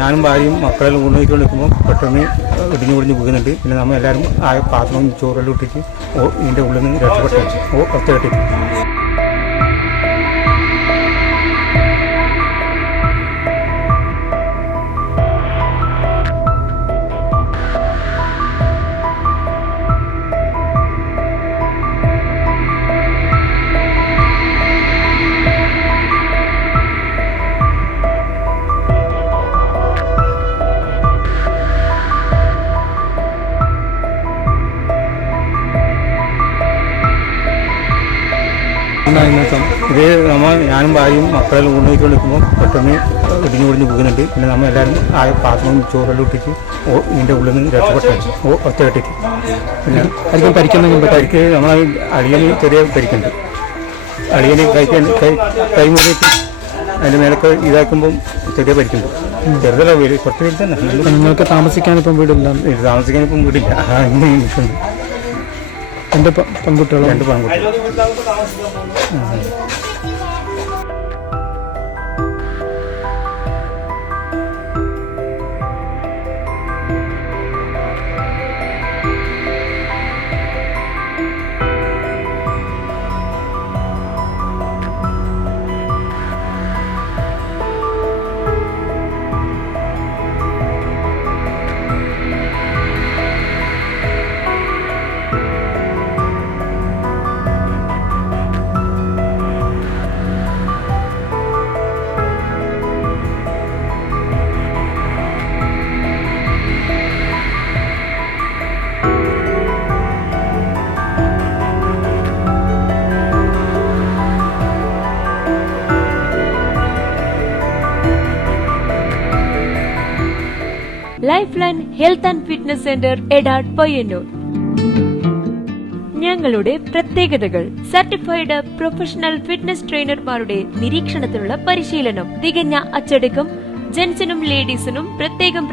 ഞാനും ഭാര്യയും മക്കളെല്ലാം കൊണ്ടുപോയിട്ട് നിൽക്കുമ്പോൾ പെട്ടെന്ന് ഇടിഞ്ഞു പൊടിഞ്ഞ് വീകുന്നുണ്ട്. പിന്നെ നമ്മൾ എല്ലാവരും ആ പാത്രവും ചോറെല്ലാം ഇട്ടിട്ട് ഇതിൻ്റെ ഉള്ളിൽ നിന്ന് രക്ഷപ്പെട്ടു ഒറ്റ കെട്ടി. ഞാനും ഭാര്യയും മക്കളെല്ലാം കൊണ്ടുപോയിട്ട് നിൽക്കുമ്പോൾ പെട്ടെന്ന് ഇടിഞ്ഞു പൊടിഞ്ഞ് വീകുന്നുണ്ട്. പിന്നെ നമ്മൾ എല്ലാവരും ആ പാത്രവും ചോറെല്ലാം ഇട്ടിട്ട് ഇതിൻ്റെ ഉള്ളിൽ നിന്ന് രക്ഷപ്പെട്ടു ഒറ്റ കെട്ടിട്ട്. പിന്നെ അതിപ്പം പരിക്ക് നമ്മളെ അളിയന് ചെറിയ പരിക്കുണ്ട്. അളിയന് കൈ മുറിയിട്ട് അതിൻ്റെ മേലൊക്കെ ഇതാക്കുമ്പം ചെറിയ പരിക്കുണ്ട്. ചെറുതല്ല വീട് കുറച്ച് വീട് തന്നെ. നിങ്ങൾക്ക് താമസിക്കാനിപ്പം വീടില്ല? താമസിക്കാനിപ്പം വീടില്ല. ഇങ്ങനെ നിൽക്കുന്നു. രണ്ട് പെൺകുട്ടികൾ. Life line health and fitness centre Edat Payyanur. ഞങ്ങളുടെ പ്രത്യേകതകൾ: സർട്ടിഫൈഡ് പ്രൊഫഷണൽ ഫിറ്റ്നസ് ട്രെയിനർമാരുടെ നിരീക്ഷണത്തിലുള്ള പരിശീലനം, തികഞ്ഞ അച്ചടക്കം, ജെന്റ്സിനും ലേഡീസിനും പ്രത്യേകം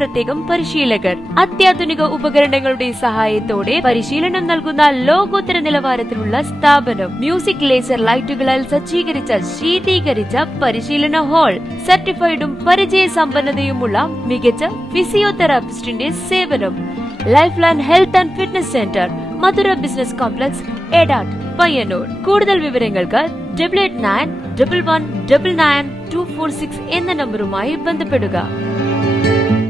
പരിശീലകർ, അത്യാധുനിക ഉപകരണങ്ങളുടെ സഹായത്തോടെ പരിശീലനം നൽകുന്ന ലോകോത്തര നിലവാരത്തിലുള്ള സ്ഥാപനം, മ്യൂസിക് ലേസർ ലൈറ്റുകളാൽ സജ്ജീകരിച്ച ശീതീകരിച്ച പരിശീലന ഹാൾ, സർട്ടിഫൈഡും പരിചയസമ്പന്നതയുമുള്ള മികച്ച ഫിസിയോതെറാപ്പിസ്റ്റിന്റെ സേവനം. Life line health and fitness centre, Madhura business complex, Edat, Payyanur. കൂടുതൽ വിവരങ്ങൾക്ക് 8891199246 എന്ന നമ്പറുമായി ബന്ധപ്പെടുക.